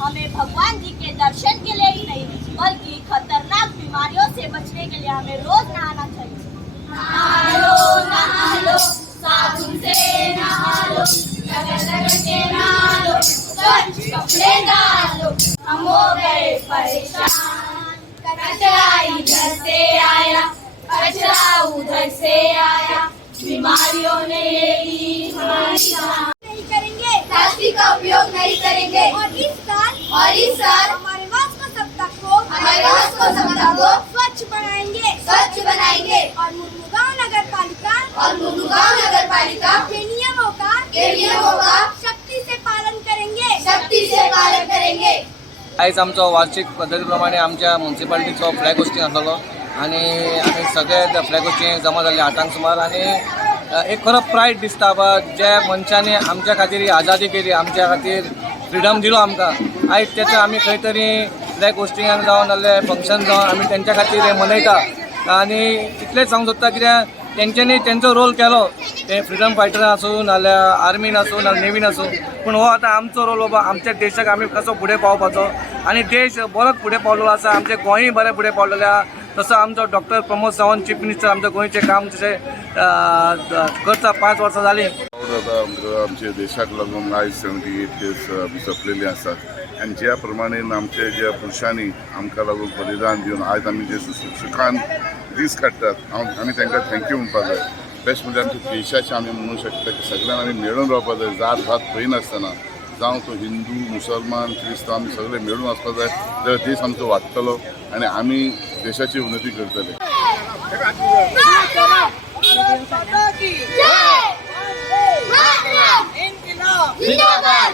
हमें भगवान जी के दर्शन के लिए ही नहीं बल्कि खतरनाक बीमारियों से बचने के लिए हमें रोज नहाना चाहिए। नहा लो साबुन से नहा लो, रगड़ के नहा लो, स्वच्छ कपड़े डालो। हम हो गए परेशान, कचरा इधर से आया, कचरा उधर से आया, बीमारियों ने ले ली हमारी जान। नहीं करेंगे, प्लास्टिक का उपयोग नहीं करेंगे, और इस साल हमारे सप्ताह को स्वच्छ बनाएंगे और मुर्मुगांव नगर पालिका के नियमों का शक्ति से पालन करेंगे। आयज आमचो वार्षिक पद्धतीप्रमाणे आमच्या म्युन्सिपालिटीचो फ्लॅग होस्टिंग आसलो आणि आमी सगळे त्या फ्लॅग होस्टिंग जमा जाल्ले 8 सुमार आणि एक खरो प्रायड दिसता बा ज्या मनशांनी आमच्या खातीर ही आजादी केली, आमच्या खातीर फ्रिडम दिलो आमकां। आयज तेचो आमी खंय तरी फ्लॅग होस्टिंगाक जावन नाल्यार फंक्शन जावन आमी तेंच्या खातीर हें मनयता आणि इतलेंच सांगूंक सोदता कित्याक तेंच्यांनी तेंचो रोल केलो, ते फ्रिडम फायटर आसूं नाल्यार आर्मीन आसूं नाल्यार नेवीन आसूं, पूण हो आतां आमचो रोल बाबा आमच्या देशाक आमी कसो फुडें पावपाचो आणि देश बरोच फुडें पावलेलो आसा, आमचें गोंयय बरें फुडें पावलेलें आसा। तसो आमचो doctor Pramod Sawant chief minister आमच्या गोंयचें काम जशें करता 5 वर्सां जालीं। आमच्या देशाक लागून आयज 78 इयर्स सोंपलेलीं आसात आणि ज्या प्रमाणे आमचे ज्या पुरुषांनी आमकां लागून बलिदान दिवन आयज आमी जे सुखान दीस काडटात आमी तांकां थँक्यू म्हणपाक जाय। बेस्ट म्हणजे आमच्या देशाचे आमी म्हणूंक शकता की सगळ्यांक आमी मेळून रावपाक जाय, जात भात पळयनासतना, जावं तो हिंदू मुसलमान क्रिस्तांव आमी सगळे मेळून वचपाक जाय, जाल्यार देश आमचो वाडटलो आणि आमी देशाची उन्नती करतले। जिंदाबाद।